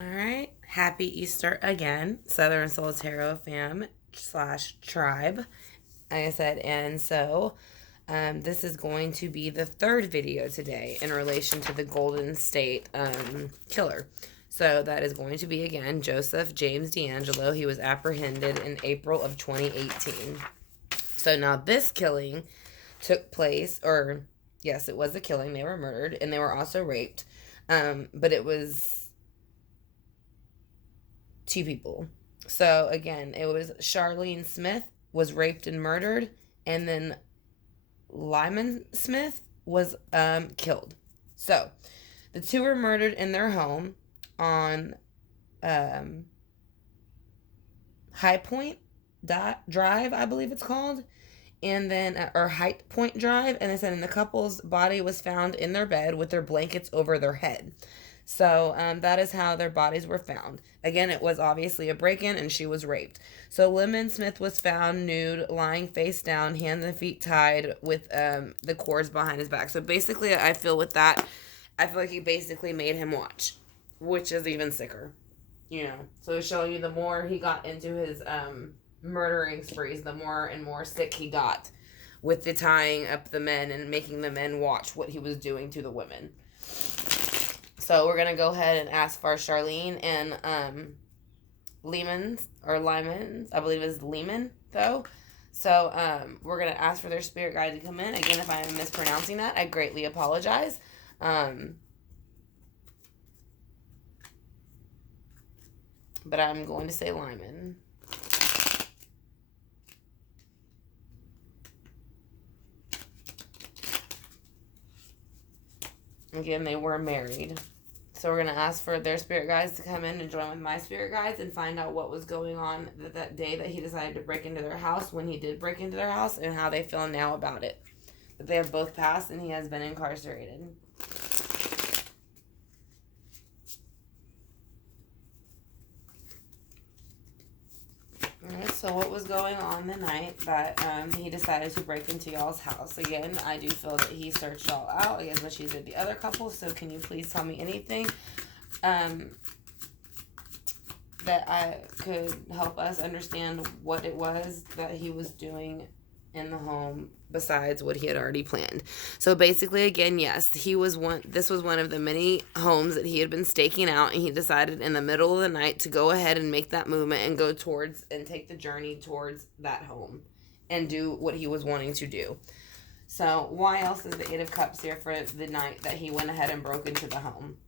All right. Happy Easter again, Southern Soltero fam slash tribe. Like I said, and so this is going to be the third video today in relation to the Golden State killer. So that is going to be again Joseph James D'Angelo. He was apprehended in April of 2018. So now this killing took place, or yes, it was a killing. They were murdered and they were also raped. But it was two people. So again, it was Charlene Smith was raped and murdered, and then Lyman Smith was killed. So the two were murdered in their home on um, High Point Drive, I believe it's called, and then or Height Point Drive, and they said the couple's body was found in their bed with their blankets over their head. So that is how their bodies were found. Again, it was obviously a break-in, and she was raped. So Lyman Smith was found nude, lying face down, hands and feet tied with the cords behind his back. So basically, I feel like he basically made him watch, which is even sicker. So showing you the more he got into his murdering sprees, the more and more sick he got with the tying up the men and making the men watch what he was doing to the women. So we're going to go ahead and ask for Charlene and Lyman's, I believe it's Lyman, though. So we're going to ask for their spirit guide to come in. Again, if I am mispronouncing that, I greatly apologize. But I'm going to say Lyman. Again, they were married. So we're going to ask for their spirit guides to come in and join with my spirit guides and find out what was going on that day that he decided to break into their house, when he did break into their house, and how they feel now about it. That they have both passed and he has been incarcerated. Alright, so what was going on the night that he decided to break into y'all's house? Again, I do feel that he searched y'all out, I guess what she did the other couple. So can you please tell me anything that I could help us understand what it was that he was doing in the home besides what he had already planned. So basically, again, yes, this was one of the many homes that he had been staking out, and he decided in the middle of the night to go ahead and make that movement and go towards and take the journey towards that home and do what he was wanting to do. So why else is the Eight of Cups here for the night that he went ahead and broke into the home?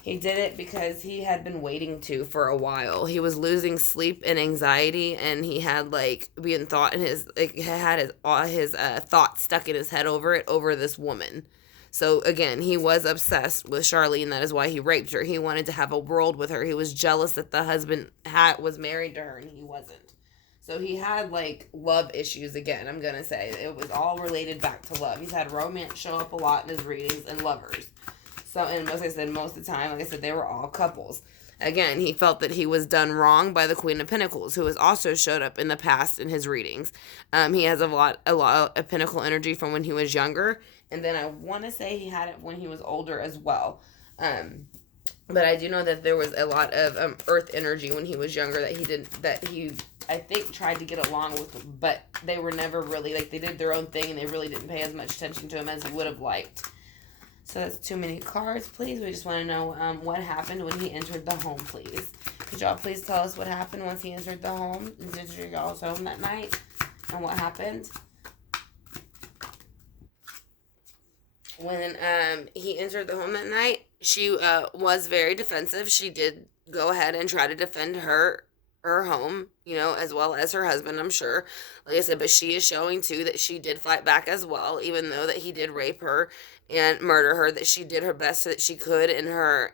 He did it because he had been waiting to for a while. He was losing sleep and anxiety, and he had being thought in his had his thoughts stuck in his head over this woman. So again, he was obsessed with Charlene. That is why he raped her. He wanted to have a world with her. He was jealous that the husband was married to her and he wasn't. So he had love issues again. I'm gonna say it was all related back to love. He's had romance show up a lot in his readings and lovers. So, and as I said, most of the time, they were all couples. Again, he felt that he was done wrong by the Queen of Pentacles, who has also showed up in the past in his readings. He has a lot of Pentacle energy from when he was younger, and then I want to say he had it when he was older as well. But I do know that there was a lot of Earth energy when he was younger that he I think tried to get along with, but they were never really they did their own thing, and they really didn't pay as much attention to him as he would have liked. So that's too many cards, please. We just want to know what happened when he entered the home, please. Could y'all please tell us what happened once he entered the home? Did y'all's home that night? And what happened? When he entered the home that night, she was very defensive. She did go ahead and try to defend her home, as well as her husband, I'm sure. Like I said, but she is showing too that she did fight back as well, even though that he did rape her and murder her, that she did her best that she could in her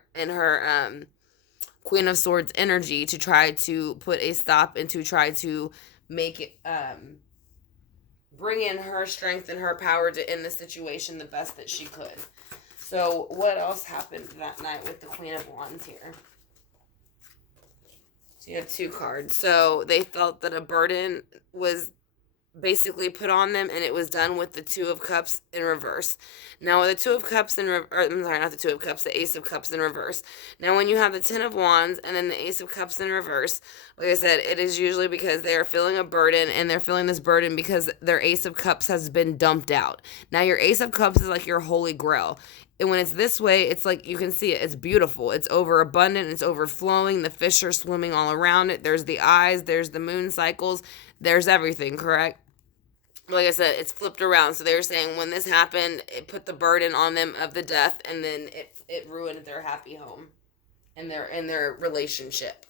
Queen of Swords energy to try to put a stop and to try to make it bring in her strength and her power to end the situation the best that she could. So what else happened that night with the Queen of Wands here? So you have two cards. So they felt that a burden was basically put on them, and it was done with the Two of Cups in reverse. Now, with the Two of Cups in I'm sorry, not the Two of Cups, the Ace of Cups in reverse. Now, when you have the Ten of Wands and then the Ace of Cups in reverse, like I said, it is usually because they are feeling a burden, and they're feeling this burden because their Ace of Cups has been dumped out. Now, your Ace of Cups is like your holy grail. And when it's this way, it's like you can see it. It's beautiful. It's overabundant. It's overflowing. The fish are swimming all around it. There's the eyes. There's the moon cycles. There's everything, correct? Like I said, it's flipped around. So they were saying when this happened, it put the burden on them of the death, and then it ruined their happy home and their relationship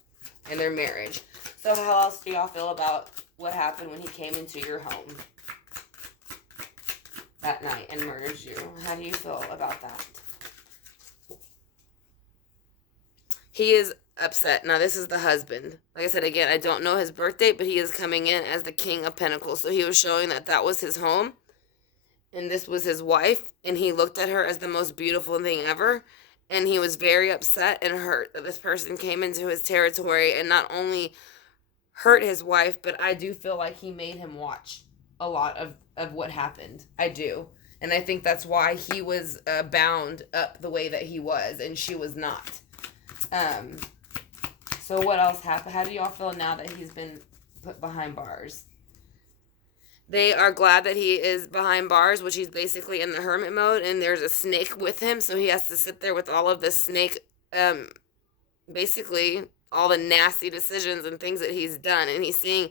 and their marriage. So how else do y'all feel about what happened when he came into your home that night and murdered you? How do you feel about that? He is upset. Now, this is the husband. Like I said, again, I don't know his birth date, but he is coming in as the King of Pentacles. So he was showing that that was his home, and this was his wife, and he looked at her as the most beautiful thing ever, and he was very upset and hurt that this person came into his territory and not only hurt his wife, but I do feel like he made him watch a lot of what happened. I do. And I think that's why he was bound up the way that he was, and she was not. So what else happened? How do y'all feel now that he's been put behind bars? They are glad that he is behind bars, which he's basically in the hermit mode, and there's a snake with him, so he has to sit there with all of this snake, basically all the nasty decisions and things that he's done, and he's seeing,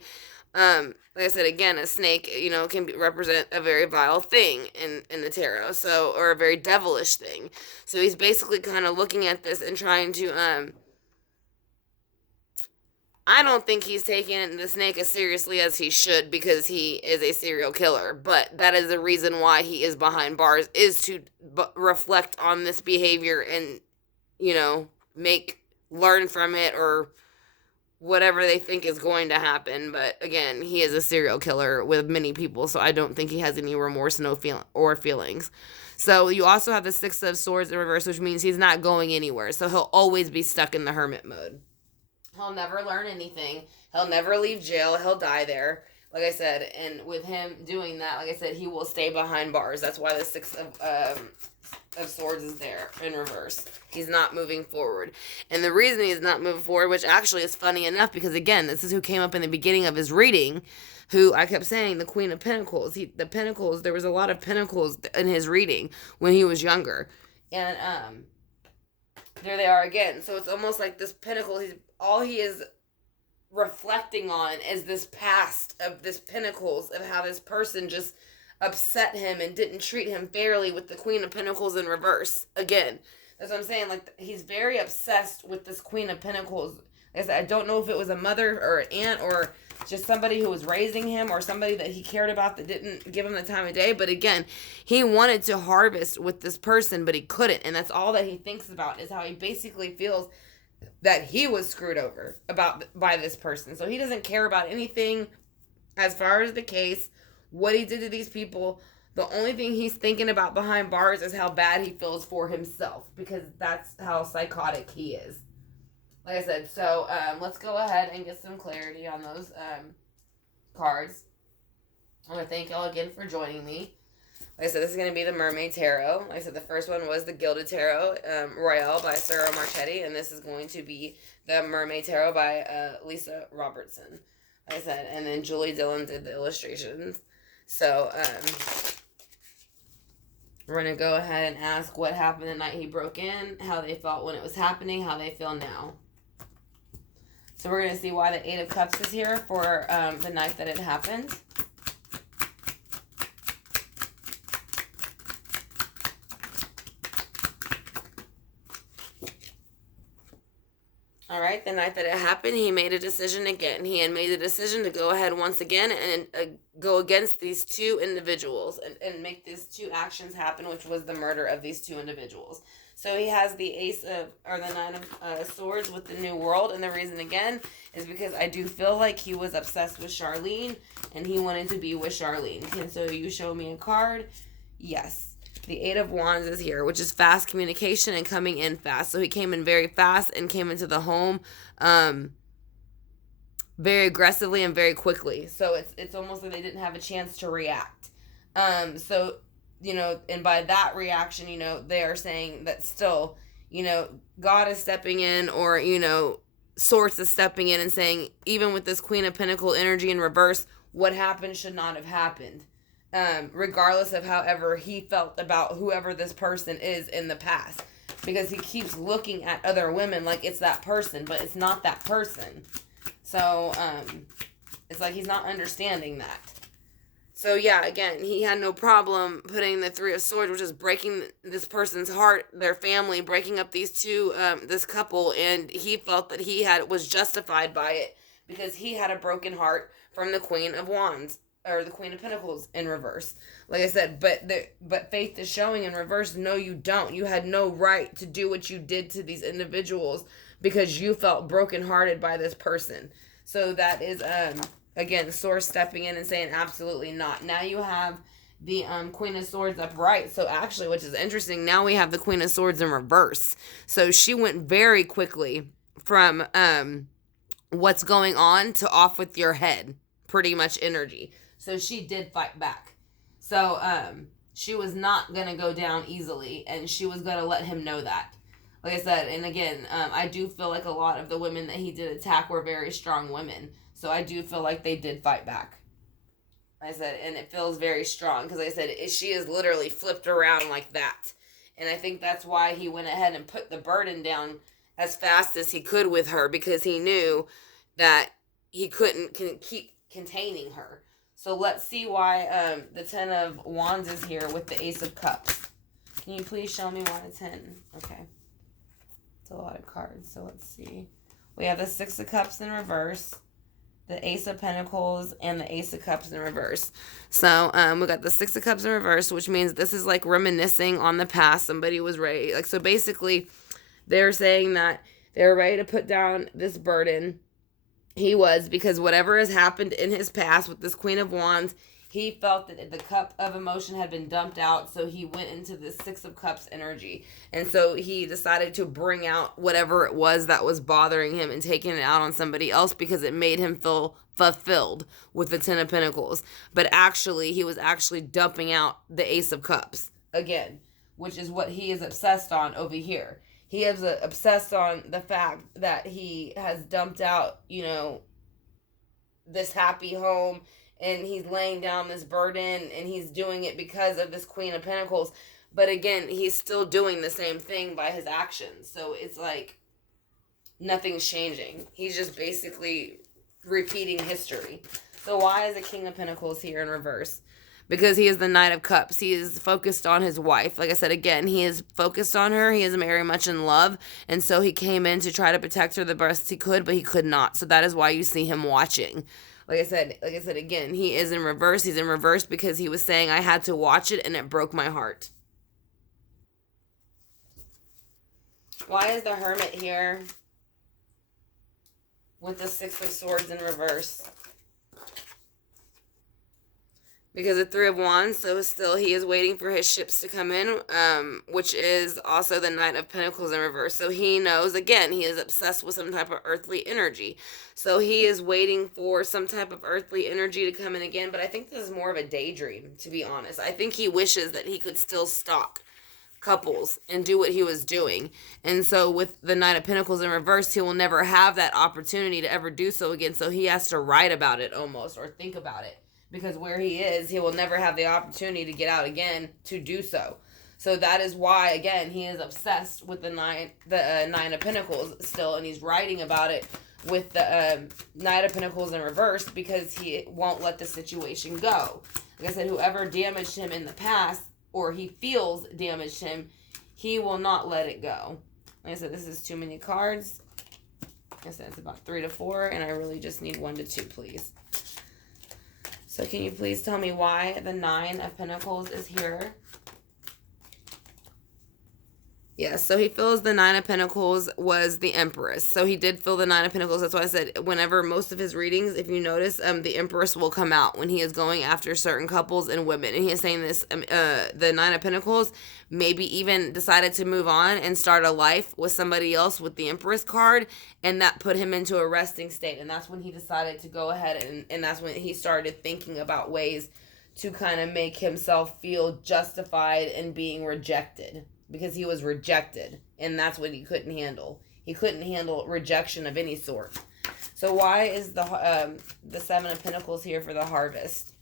like I said, again, a snake, can represent a very vile thing in the tarot, so, or a very devilish thing. So he's basically kind of looking at this and trying to, I don't think he's taking the snake as seriously as he should because he is a serial killer, but that is the reason why he is behind bars, is to reflect on this behavior and, learn from it or whatever they think is going to happen. But again, he is a serial killer with many people, so I don't think he has any remorse, feelings. So you also have the Six of Swords in reverse, which means he's not going anywhere, so he'll always be stuck in the hermit mode. He'll never learn anything. He'll never leave jail. He'll die there, like I said. And with him doing that, like I said, he will stay behind bars. That's why the Six of Swords is there in reverse. He's not moving forward. And the reason he's not moving forward, which actually is funny enough, because again, this is who came up in the beginning of his reading, who I kept saying, the Queen of Pentacles. The Pentacles, there was a lot of Pentacles in his reading when he was younger. And there they are again. So it's almost like this Pentacle, all he is reflecting on is this past of this Pentacles, of how this person just upset him and didn't treat him fairly with the Queen of Pentacles in reverse. Again, that's what I'm saying. Like, he's very obsessed with this Queen of Pentacles. Like I said, I don't know if it was a mother or an aunt or just somebody who was raising him or somebody that he cared about that didn't give him the time of day. But again, he wanted to harvest with this person, but he couldn't. And that's all that he thinks about, is how he basically feels that he was screwed over by this person. So he doesn't care about anything as far as the case, what he did to these people. The only thing he's thinking about behind bars is how bad he feels for himself, because that's how psychotic he is. Like I said, so let's go ahead and get some clarity on those cards. I want to thank y'all again for joining me. Like I said, this is going to be the Mermaid Tarot. Like I said, the first one was the Gilded Tarot Royale by Sarah Marchetti, and this is going to be the Mermaid Tarot by Lisa Robertson. Like I said, and then Julie Dillon did the illustrations. So, we're going to go ahead and ask what happened the night he broke in, how they felt when it was happening, how they feel now. So we're going to see why the Eight of Cups is here for the night that it happened. All right, the night that it happened, he made a decision again. He had made a decision to go ahead once again and go against these two individuals and make these two actions happen, which was the murder of these two individuals. So he has the Nine of Swords with the New World, and the reason again is because I do feel like he was obsessed with Charlene, and he wanted to be with Charlene. Can so you show me a card? Yes. The Eight of Wands is here, which is fast communication and coming in fast. So he came in very fast and came into the home very aggressively and very quickly. So it's almost like they didn't have a chance to react. So, and by that reaction, they are saying that still, God is stepping in, or, Source is stepping in and saying, even with this Queen of Pentacle energy in reverse, what happened should not have happened. Regardless of however he felt about whoever this person is in the past. Because he keeps looking at other women like it's that person, but it's not that person. So, it's like he's not understanding that. So, yeah, again, he had no problem putting the Three of Swords, which is breaking this person's heart, their family, breaking up these two, this couple, and he felt that was justified by it because he had a broken heart from the Queen of Wands, or the Queen of Pentacles in reverse. Like I said, but Faith is showing in reverse, no, you don't. You had no right to do what you did to these individuals because you felt brokenhearted by this person. So that is, again, Source stepping in and saying absolutely not. Now you have the Queen of Swords upright. So actually, which is interesting, now we have the Queen of Swords in reverse. So she went very quickly from what's going on to off with your head, pretty much energy. So she did fight back. So she was not going to go down easily, and she was going to let him know that. Like I said, and again, I do feel like a lot of the women that he did attack were very strong women. So I do feel like they did fight back. Like I said, and it feels very strong. Because like I said, she is literally flipped around like that. And I think that's why he went ahead and put the burden down as fast as he could with her. Because he knew that he couldn't keep containing her. So let's see why the Ten of Wands is here with the Ace of Cups. Can you please show me why the 10? Okay. It's a lot of cards. So let's see. We have the Six of Cups in reverse, the Ace of Pentacles, and the Ace of Cups in reverse. So we got the Six of Cups in reverse, which means this is like reminiscing on the past. Somebody was ready. So basically, they're saying that they're ready to put down this burden. He was, because whatever has happened in his past with this Queen of Wands, he felt that the cup of emotion had been dumped out, so he went into the Six of Cups energy. And so he decided to bring out whatever it was that was bothering him and taking it out on somebody else because it made him feel fulfilled with the Ten of Pentacles. But actually, he was actually dumping out the Ace of Cups again, which is what he is obsessed on over here. He is obsessed on the fact that he has dumped out, this happy home, and he's laying down this burden, and he's doing it because of this Queen of Pentacles. But again, he's still doing the same thing by his actions. So it's like nothing's changing. He's just basically repeating history. So why is the King of Pentacles here in reverse? Because he is the Knight of Cups. He is focused on his wife. Like I said, again, he is focused on her. He is very much in love. And so he came in to try to protect her the best he could, but he could not. So that is why you see him watching. Like I said, again, he is in reverse. He's in reverse because he was saying, I had to watch it and it broke my heart. Why is the Hermit here with the Six of Swords in reverse? Because the Three of Wands, so still he is waiting for his ships to come in, which is also the Knight of Pentacles in reverse. So he knows, again, he is obsessed with some type of earthly energy. So he is waiting for some type of earthly energy to come in again. But I think this is more of a daydream, to be honest. I think he wishes that he could still stalk couples and do what he was doing. And so with the Knight of Pentacles in reverse, he will never have that opportunity to ever do so again. So he has to write about it almost, or think about it. Because where he is, he will never have the opportunity to get out again to do so. So that is why, again, he is obsessed with the Nine of Pentacles still, and he's writing about it with the Knight of Pentacles in reverse because he won't let the situation go. Like I said, whoever damaged him in the past, or he feels damaged him, he will not let it go. Like I said, this is too many cards. Like I said, it's about 3 to 4, and I really just need 1 to 2, please. So can you please tell me why the Nine of Pentacles is here? Yes, so he feels the Nine of Pentacles was the Empress. So he did feel the Nine of Pentacles. That's why I said whenever most of his readings, if you notice, the Empress will come out when he is going after certain couples and women. And he is saying this, the Nine of Pentacles maybe even decided to move on and start a life with somebody else with the Empress card. And that put him into a resting state. And that's when he decided to go ahead and that's when he started thinking about ways to kind of make himself feel justified in being rejected, because he was rejected, and that's what he couldn't handle. He couldn't handle rejection of any sort. So why is the Seven of Pentacles here for the Harvest?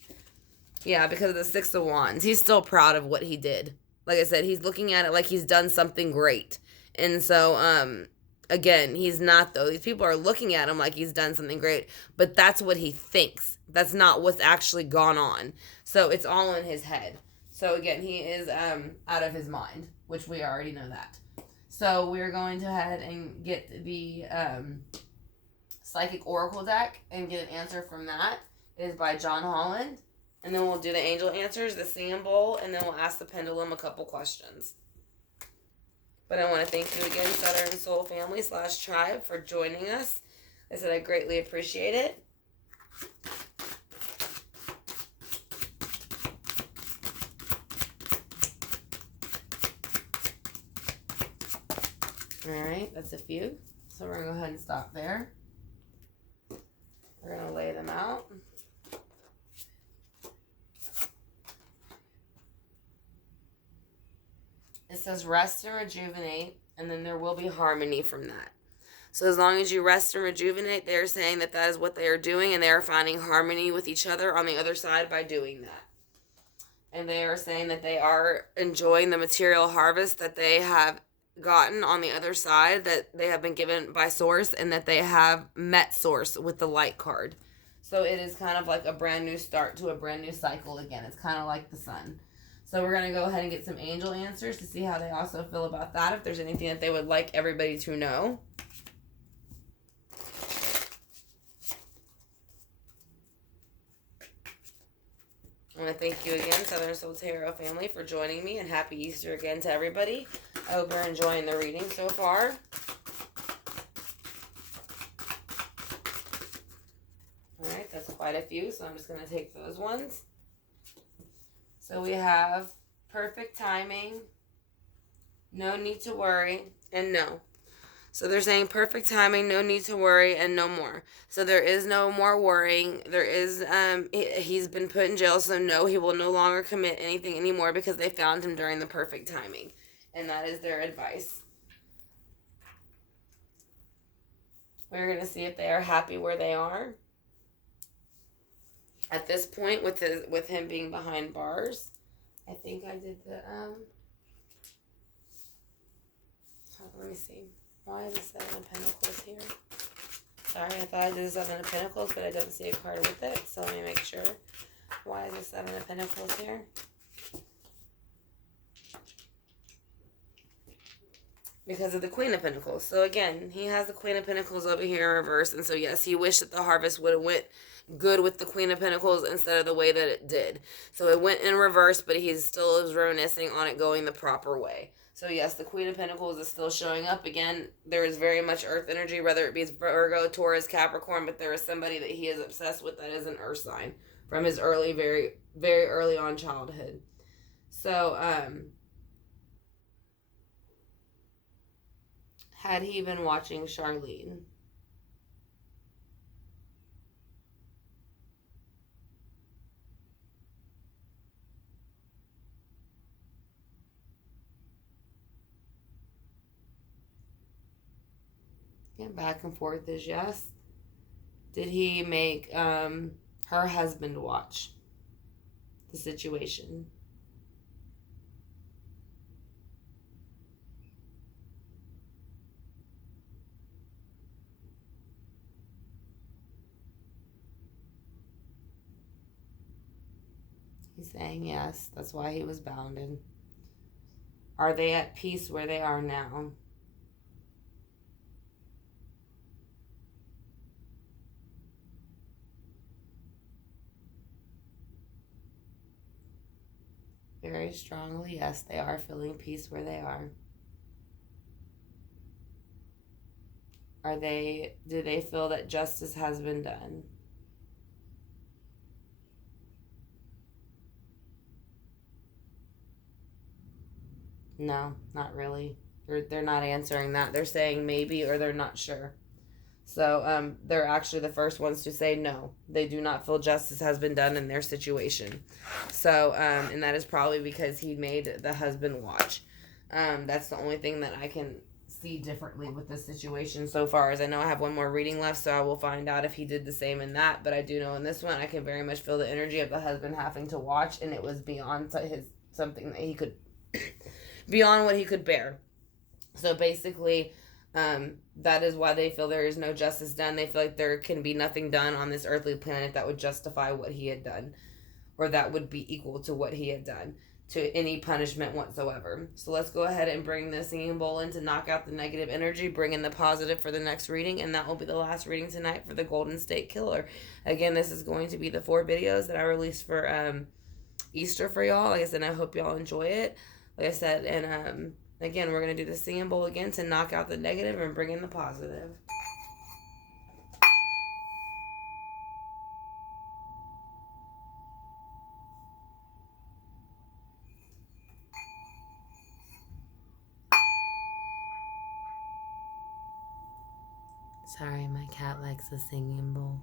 Yeah, because of the Six of Wands. He's still proud of what he did. Like I said, he's looking at it like he's done something great. And so again, he's not, though. These people are looking at him like he's done something great, but that's what he thinks. That's not what's actually gone on. So it's all in his head. So again, he is out of his mind, which we already know that. So we're going to head and get the Psychic Oracle deck and get an answer from that. It is by John Holland. And then we'll do the angel answers, the singing bowl, and then we'll ask the pendulum a couple questions. But I want to thank you again, Southern Soul Family / Tribe, for joining us. I said I greatly appreciate it. Alright, that's a few. So we're going to go ahead and stop there. We're going to lay them out. It says rest and rejuvenate, and then there will be harmony from that. So as long as you rest and rejuvenate, they're saying that that is what they are doing, and they are finding harmony with each other on the other side by doing that. And they are saying that they are enjoying the material harvest that they have gotten on the other side, that they have been given by Source, and that they have met Source with the light card. So it is kind of like a brand new start to a brand new cycle again. It's kind of like the sun. So we're going to go ahead and get some angel answers to see how they also feel about that, if there's anything that they would like everybody to know. I want to thank you again, Southern Soul Tarot family, for joining me, and happy Easter again to everybody. I hope you're enjoying the reading so far. Alright, that's quite a few, so I'm just going to take those ones. So we have perfect timing, no need to worry, and no. So they're saying perfect timing, no need to worry, and no more. So there is no more worrying. There is, he's been put in jail, so no, he will no longer commit anything anymore because they found him during the perfect timing. And that is their advice. We're going to see if they are happy where they are. At this point, with him being behind bars, I think I did the, let me see. Why is the Seven of Pentacles here? Sorry, I thought I did the Seven of Pentacles, but I don't see a card with it, so let me make sure. Why is the Seven of Pentacles here? Because of the Queen of Pentacles. So again, he has the Queen of Pentacles over here in reverse, and so yes, he wished that the harvest would have went good with the Queen of Pentacles instead of the way that it did. So it went in reverse, but he still is reminiscing on it going the proper way. So yes, the Queen of Pentacles is still showing up. Again, there is very much earth energy, whether it be Virgo, Taurus, Capricorn, but there is somebody that he is obsessed with that is an earth sign from his early, very, very early on childhood. So, had he been watching Charlene? Yeah, back and forth is yes. Did he make her husband watch the situation? He's saying yes. That's why he was bounded. Are they at peace where they are now? Very strongly, yes, they are feeling peace where they are. Do they feel that justice has been done? No, not really. They're not answering that. They're saying maybe or they're not sure. So they're actually the first ones to say no. They do not feel justice has been done in their situation. So, and that is probably because he made the husband watch. That's the only thing that I can see differently with this situation so far. As I know I have one more reading left, so I will find out if he did the same in that. But I do know in this one, I can very much feel the energy of the husband having to watch, and it was beyond his something that he could, beyond what he could bear. So basically, that is why they feel there is no justice done. They feel like there can be nothing done on this earthly planet that would justify what he had done, or that would be equal to what he had done, to any punishment whatsoever. So let's go ahead and bring the singing bowl in to knock out the negative energy, bring in the positive for the next reading, and that will be the last reading tonight for the Golden State Killer. Again, this is going to be the 4 videos that I released for Easter for y'all. Like I said, I hope y'all enjoy it. Like I said, and again, we're going to do the singing bowl again to knock out the negative and bring in the positive. Sorry, my cat likes the singing bowl.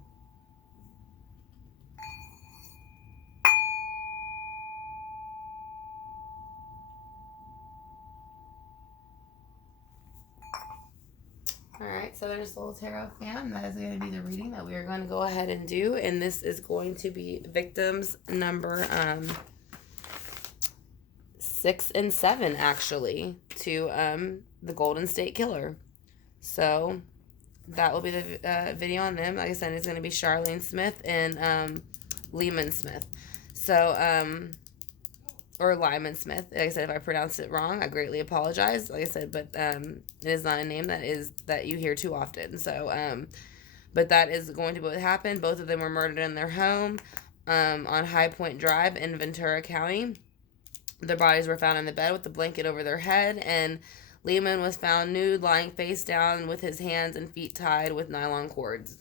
Alright, so there's a little tarot fam. That is going to be the reading that we are going to go ahead and do. And this is going to be victims number 6 and 7, actually, to the Golden State Killer. So that will be the video on them. Like I said, it's going to be Charlene Smith and Lyman Smith. So, or Lyman Smith. Like I said, if I pronounced it wrong, I greatly apologize. Like I said, but it is not a name that you hear too often. So, but that is going to be what happened. Both of them were murdered in their home on High Point Drive in Ventura County. Their bodies were found in the bed with the blanket over their head, and Lyman was found nude, lying face down with his hands and feet tied with nylon cords.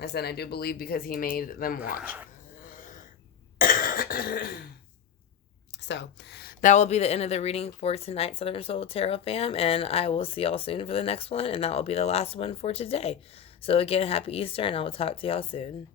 I said I do believe because he made them watch. So, that will be the end of the reading for tonight, Southern Soul Tarot fam, and I will see y'all soon for the next one, and that will be the last one for today. So again, happy Easter, and I will talk to y'all soon.